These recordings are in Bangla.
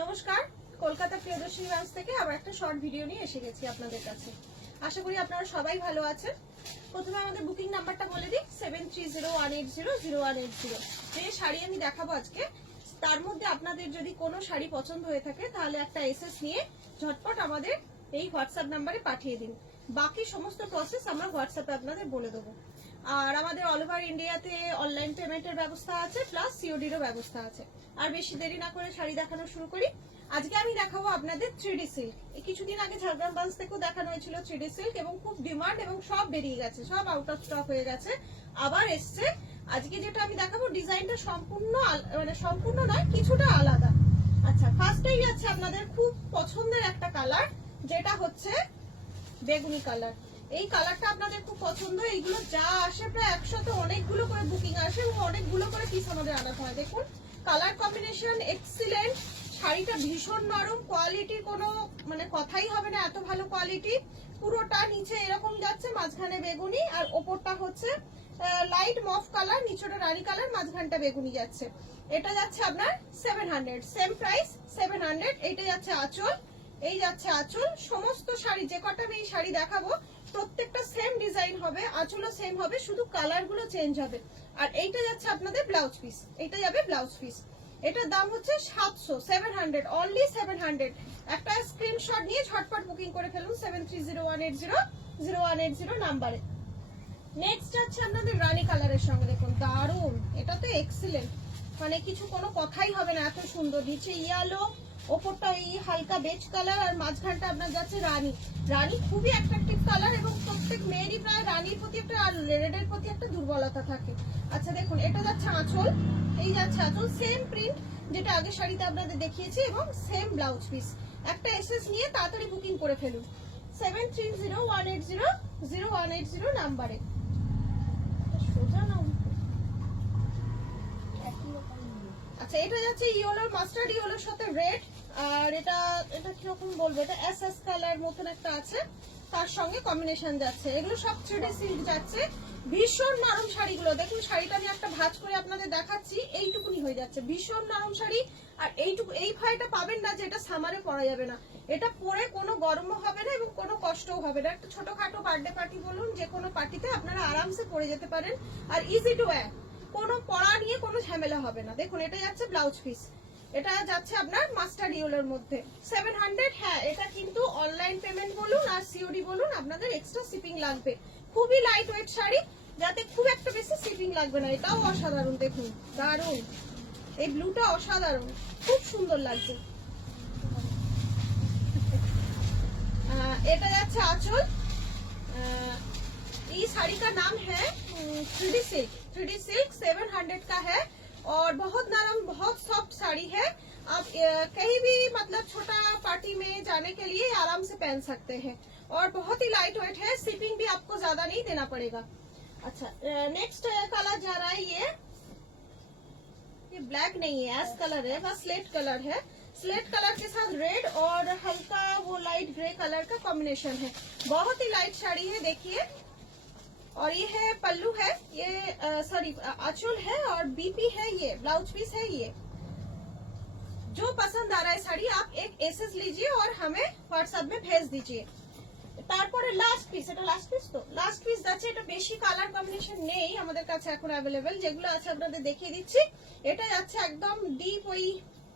নমস্কার, কলকাতা প্রিয়দর্শিনী ব্রাঞ্চ থেকে আবার একটা শর্ট ভিডিও নিয়ে এসে গেছি আপনাদের কাছে। আশা করি আপনারা সবাই ভালো আছেন। প্রথমে আমাদের বুকিং নাম্বারটা বলে দিই 7301800180। যে শাড়ি আমি দেখাবো আজকে, তার মধ্যে আপনাদের যদি কোনো শাড়ি পছন্দ হয়ে থাকে তাহলে একটা এসএস নিয়ে ঝটপট আমাদের এই হোয়াটসঅ্যাপ নাম্বারে পাঠিয়ে দিন। বাকি সমস্ত প্রসেস আমরা হোয়াটসঅ্যাপে আপনাদের বলে দেবো। আর আমাদের অল ওভার ইন্ডিয়াতে অনলাইন পেমেন্টের ব্যবস্থা আছে, প্লাস সিওডিরও ব্যবস্থা আছে। আর বেশি দেরি না করে শাড়ি দেখানো শুরু করি। আজকে আমি দেখাবো আপনাদের 3D সিল্ক। কিছুদিন আগে ঝাড়গ্রাম ব্রাঞ্চ থেকেও দেখানো হয়েছিল 3D সিল্ক, এবং খুব ডিমান্ড এবং সব বেরিয়ে গেছে, সব আউট অফ স্টক হয়ে গেছে, আবার এসছে। আজকে যেটা আমি দেখাবো ডিজাইনটা সম্পূর্ণ সম্পূর্ণ নয়, কিছুটা আলাদা। আচ্ছা, ফার্স্টেই আছে আপনাদের খুব পছন্দের একটা কালার, যেটা হচ্ছে বেগুনি কালার। এই কালারটা আপনাদের খুব পছন্দ। এইগুলো যা আসে প্রায় 100তে অনেকগুলো করে বুকিং আসে এবং অনেকগুলো করে পিস আমাদের আনা হয়। দেখুন কালার কম্বিনেশন এক্সিলেন্ট, শাড়িটা ভীষণ নরম, কোয়ালিটির কোনো কথাই হবে না, এত ভালো কোয়ালিটি। পুরোটা নিচে এরকম যাচ্ছে, মাঝখানে বেগুনি, আর ওপরটা হচ্ছে লাইট মফ কালার, নিচেটা রানী কালার, মাঝখানটা বেগুনি যাচ্ছে। এটা যাচ্ছে আপনার 700, সেম প্রাইস 700। এইটা যাচ্ছে আঁচল, এই যাচ্ছে আঁচল। সমস্ত শাড়ি যে কটা আমি এই শাড়ি দেখাবো প্রত্যেকটা সেম ডিজাইন হবে, আঁচলও সেম হবে, শুধু কালার গুলো চেঞ্জ হবে। আর এইটা যাচ্ছে আপনাদের ব্লাউজ পিস, এইটা যাবে ব্লাউজ পিস। এটার দাম হচ্ছে 700, অনলি 700। একটা স্ক্রিনশট নিয়ে ঝটপট বুকিং করে ফেলুন 7301800180 নাম্বারে। নেক্সট আছে আপনাদের রানী কালারের সঙ্গে, দেখুন দারুন, এটা তো এক্সিলেন্ট, কিছু কোনো কথাই হবে না, এত সুন্দর। নিচে ইয়েলো, ওপরটা এই হালকা বেজ কালার, আর মাঝখানটা আপনার যাচ্ছে রানী। রানী খুবই অ্যাট্রাকটিভ কালার, এবং প্রত্যেক মেয়েরই প্রায় রানীর প্রতি একটা আর রেডের প্রতি একটা দুর্বলতা থাকে। আচ্ছা দেখুন, এটা যাচ্ছে আঁচল, এই যাচ্ছে আঁচল, সেম প্রিন্ট যেটা আগের শাড়িতে আপনাদের দেখিয়েছি, এবং সেম ব্লাউজ পিস। একটা এসএস নিয়ে তাড়াতাড়ি বুকিং করে ফেলুন 7301800180 নাম্বারে। সোজা নাও। আচ্ছা, এটা যাচ্ছে ইয়েলোর, মাস্টার্ড ইয়েলোর সাথে রেড। আর এটা কিরকম বলবো, এটা এসএস কালার মতন একটা আছে, তার সঙ্গে কম্বিনেশন যাচ্ছে। এগুলো সব 3D সিল্ক যাচ্ছে, ভীষণ নরম শাড়িগুলো। দেখুন শাড়িটা আমি একটা ভাঁজ করে আপনাদের দেখাচ্ছি, এইটুকুনি হয়ে যাচ্ছে, ভীষণ নরম শাড়ি। আর এইটুকু এই ভয়টা পাবেন না যে এটা সামারে পরা যাবে না, এটা পরে কোনো গরমও হবে না এবং কোনো কষ্টও হবে না। একটা ছোটখাটো বার্থডে পার্টি বলুন, যে কোনো পার্টিতে আপনারা আরামসে পরে যেতে পারেন, আর ইজি টু ওয়্যার, কোনো পরা নিয়ে কোনো ঝামেলা হবে না। দেখুন এটা যাচ্ছে ব্লাউজ পিস, এটা যাচ্ছে আপনার মাস্টার্ড ইয়েলোর মধ্যে 700। হ্যাঁ, এটা কিন্তু অনলাইন পেমেন্ট বলুন আর সিওডি বলুন, আপনাদের এক্সট্রা শিপিং লাগবে। খুবই লাইট ওয়েট শাড়ি, যাতে খুব একটা বেশি শিপিং লাগবে না। এটাও অসাধারণ, দেখুন দারুণ, এই ব্লুটা অসাধারণ, খুব সুন্দর লাগছে। এটা যাচ্ছে আঁচল। ये साड़ी का नाम है 3D सिल्क। 3D सिल्क 700 का है, और बहुत नरम, बहुत सॉफ्ट साड़ी है। आप कहीं भी छोटा पार्टी में जाने के लिए आराम से पहन सकते हैं, और बहुत ही लाइट वेट है, शिपिंग भी आपको ज्यादा नहीं देना पड़ेगा। अच्छा, नेक्स्ट कलर जा रहा है, ये ब्लैक नहीं है, एस कलर है, बस स्लेट कलर है। स्लेट कलर के साथ रेड और हल्का वो लाइट ग्रे कलर का कॉम्बिनेशन है। बहुत ही लाइट साड़ी है, देखिए। और ये है पल्लू है, ये सॉरी आंचल है, और बीपी है, ये ब्लाउज पीस है। ये जो पसंद आ रहा है साड़ी, आप एक एसएस लीजिए और हमें व्हाट्सएप में भेज दीजिए। তারপরে লাস্ট পিস, এটা লাস্ট পিস, তো লাস্ট পিস যাচ্ছে। এটা বেশি কালার কম্বিনেশন নেই আমাদের কাছে এখন অ্যাভেলেবেল, যেগুলো আছে আপনাদের দেখিয়ে দিচ্ছি। এটা যাচ্ছে একদম ডিপ, ওই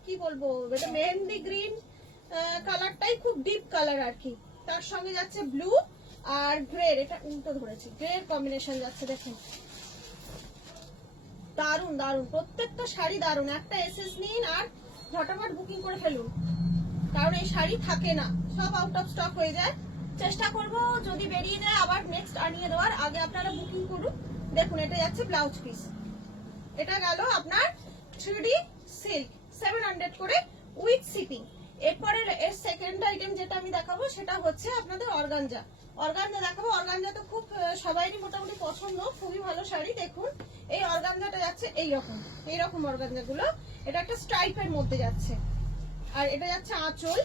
কি বলবো, এটা মেহেন্দি গ্রিন কালারটাই, খুব ডিপ কালার আর কি। তার সঙ্গে যাচ্ছে ব্লু আর গ্রে, এটা উল্টো ধরেছি, গ্রে কম্বিনেশন যাচ্ছে। দেখুন দারুন দারুন, প্রত্যেকটা শাড়ি দারুন। একটা এসএস নিন আর ঝটাফট বুকিং করে ফেলুন, কারণ এই শাড়ি থাকে না, সব আউট অফ স্টক হয়ে যায়। চেষ্টা করব যদি বেরিয়ে যায় আবার নেক্সট আনিয়ে দেওয়ার, আগে আপনারা বুকিং করুন। দেখুন এটা যাচ্ছে ব্লাউজ পিস, এটা গেল আপনার 3D সিল্ক 700 করে উইথ শিপিং। এরপরে এর সেকেন্ড আইটেম যেটা আমি দেখাবো সেটা হচ্ছে আপনাদের অর্গানজা। অর্গানজা দেখাবো, অর্গানজা তো খুব সবাইরই মোটামুটি পছন্দ, খুবই ভালো শাড়ি। দেখুন এই অর্গানজাটা যাচ্ছে এইরকম অর্গানজা গুলো, এটা একটা স্ট্রাইপের মধ্যে যাচ্ছে। আর এটা যাচ্ছে আঁচল,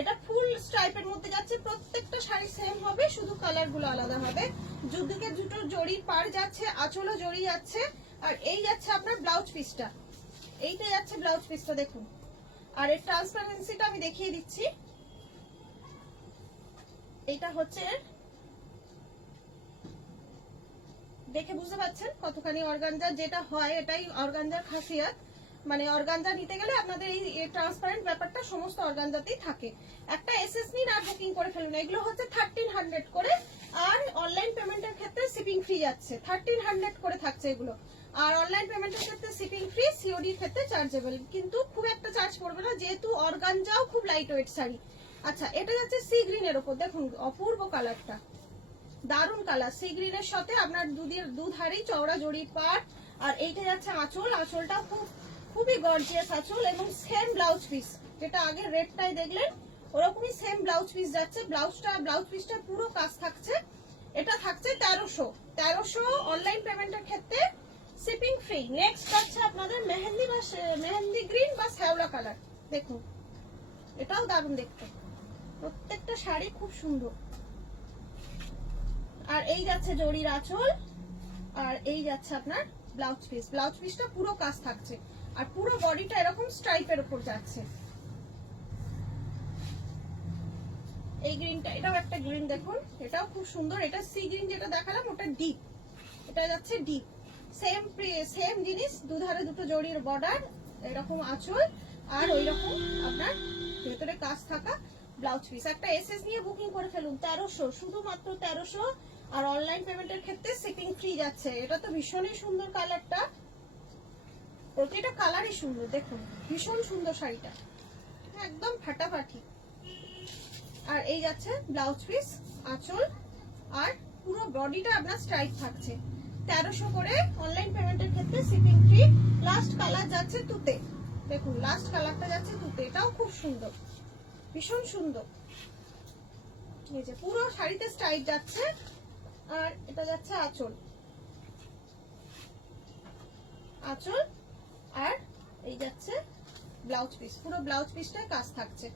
এটা ফুল স্ট্রাইপের মধ্যে যাচ্ছে। প্রত্যেকটা শাড়ি সেম হবে, শুধু কালার গুলো আলাদা হবে। দুদিকে দুটো জড়ির পার যাচ্ছে, আঁচলও জড়ি যাচ্ছে। আর এই যাচ্ছে আপনার ব্লাউজ পিসটা, এইটা যাচ্ছে ব্লাউজ পিসটা। দেখুন আর এর ট্রান্সপারেন্সিটা আমি দেখিয়ে দিচ্ছি। এটা হচ্ছে, দেখে বুঝতে পারছেন কতখানি অর্গানজা যেটা হয়, এটাই অর্গানজার খাসিয়াত। মানে অর্গানজা নিতে গেলে আপনাদের এই ট্রান্সপারেন্ট ব্যাপারটা সমস্ত অর্গানজাতেই থাকে। একটা এসএস নিন আর বুকিং করে ফেলুন। এগুলো হচ্ছে 1300 করে, আর অনলাইন পেমেন্টের ক্ষেত্রে শিপিং ফ্রি যাচ্ছে। 1300 করে থাকছে এগুলো, আর অনলাইন পেমেন্টের ক্ষেত্রে শিপিং ফ্রি, সিওডির ক্ষেত্রে চার্জেবল, কিন্তু খুব একটা চার্জ পড়বে না যেহেতু অর্গানজাও খুব লাইট ওয়েট শাড়ি। আচ্ছা, এটা যাচ্ছে সি গ্রিনের ওপর, দেখুন অপূর্ব কালারটা, দারুন কালার। সি গ্রিনের সাথে আপনার দুধারেই চওড়া জড়ির পাট, আর এইটা যাচ্ছে আঁচল। আঁচলটা খুবই গর্জিয়াস আঁচল, এবং সেম ব্লাউজ পিস, যেটা আগে রেডটাই দেখলেন ওরকমই সেম ব্লাউজ পিস যাচ্ছে। ব্লাউজ পিসটা পুরো কাজ থাকছে। এটা থাকছে 1300 অনলাইন পেমেন্টের ক্ষেত্রে শিপিং ফ্রি। নেক্সট আছে আপনাদের মেহেন্দি গ্রিন বা শ্যাওলা কালার। দেখুন এটাও দারুণ দেখতে, প্রত্যেকটা শাড়ি খুব সুন্দর। আর এই যাচ্ছে জরির আঁচল, আর এই যাচ্ছে আপনার ব্লাউজ পিস। ব্লাউজ পিসটা পুরো কাজ থাকছে, আর পুরো বডিটা এরকম স্ট্রাইপের উপর যাচ্ছে। এই গ্রিনটা, এটাও একটা গ্রিন, দেখুন এটাও খুব সুন্দর। এটা সি গ্রিন যেটা দেখালাম ওটা ডিপ, এটা যাচ্ছে ডিপ। সেম জিনিস, দুধারে দুটো জরির বর্ডার, এরকম আঁচল, আর ওই রকম আপনার ভেতরে কাজ থাকা ব্লাউজ পিস। একটা এসএস নিয়ে বুকিং করে ফেলুন। 1300, শুধুমাত্র 1300, আর অনলাইন পেমেন্টের ক্ষেত্রে শিপিং ফ্রি যাচ্ছে। এটা তো ভীষণই সুন্দর কালারটা, প্রতিটা কালারই সুন্দর, দেখুন ভীষণ সুন্দর শাড়িটা, একদম ফাটাফাটি। আর এই যাচ্ছে ব্লাউজ পিস, আঁচল, আর পুরো বডিটা আপনার স্ট্রাইপ থাকছে। 1300 করে অনলাইন পেমেন্টের ক্ষেত্রে শিপিং ফ্রি। লাস্ট কালার যাচ্ছে তুতে, দেখুন লাস্ট কালারটা যাচ্ছে তুতে, এটাও খুব সুন্দর, ভীষণ সুন্দর। এই যে পুরো শাড়িতে স্ট্রাইপ যাচ্ছে, আর এটা যাচ্ছে আঁচল, আর এই যাচ্ছে ব্লাউজ পিস। পুরো ব্লাউজ পিসটায় কাজ থাকছে।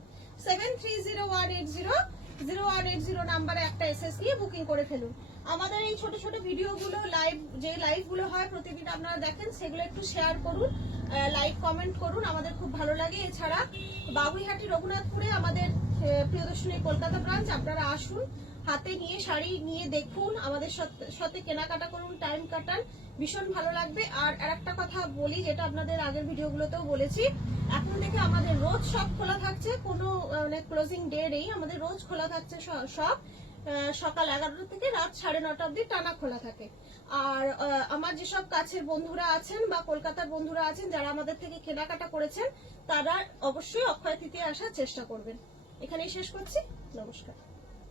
730180 নাম্বারে একটা এসএস নিয়ে বুকিং করে ফেলুন। আমাদের এই ছোট ছোট ভিডিওগুলো, লাইভ গুলো হয় প্রতিদিন আপনারা দেখেন, সেগুলো একটু শেয়ার করুন, লাইক কমেন্ট করুন, আমাদের খুব ভালো লাগে। এছাড়া বাগুইহাটি রঘুনাথপুরে আমাদের প্রিয়দর্শনী কলকাতা ব্রাঞ্চ, আপনারা আসুন, হাতে নিয়ে শাড়ি নিয়ে দেখুন, আমাদের সাথে কেনাকাটা করুন, টাইম কাটান, ভীষণ ভালো লাগবে। আর আরেকটা কথা বলি, যেটা আপনাদের আগের ভিডিওগুলোতেও বলেছি, এখন থেকে আমাদের রোজ সব খোলা থাকছে, কোনো মানে ক্লোজিং ডে নেই, আমাদের রোজ খোলা থাকছে সব। সকাল 11টা থেকে রাত 9:30 অবধি টানা খোলা থাকে। আর আমার যেসব কাছের বন্ধুরা আছেন বা কলকাতার বন্ধুরা আছেন যারা আমাদের থেকে কেনাকাটা করেছেন, তারা অবশ্যই অক্ষয় তৃতীয়া আসার চেষ্টা করবেন। এখানেই শেষ করছি, নমস্কার।